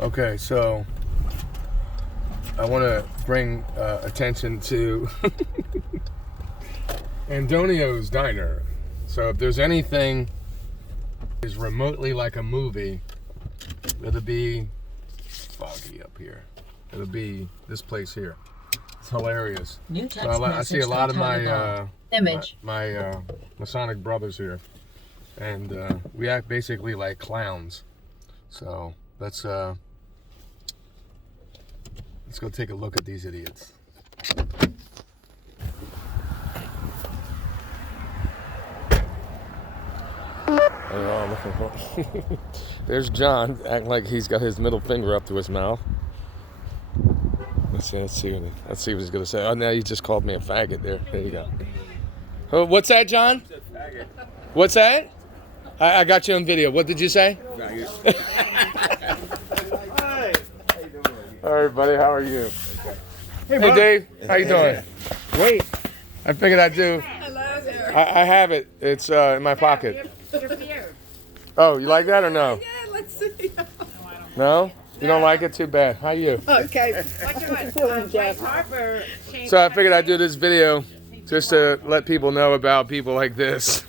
Okay, so I want to bring attention to Antonio's Diner. So if there's anything that is remotely like a movie, it'll be foggy up here. It'll be this place here. It's hilarious. New text So I see a lot of my image. my Masonic Brothers here, and we act basically like clowns. So let's go take a look at these idiots. Oh, I'm looking for. There's John acting like he's got his middle finger up to his mouth. Let's see what he's gonna say. Oh, now you just called me a faggot. There you go. Oh, what's that, John? What's that? I got you on video. What did you say? All right, buddy. How are you? Hey, Dave. How you doing? Wait. I figured I'd do. Hello there. I have it. It's in my pocket. Your beard. Oh, you like that or no? Yeah, let's see. No? You don't like it? Too bad. How you? Okay. What you Jeff Harper changed. So I figured I'd do this video just to let people know about people like this.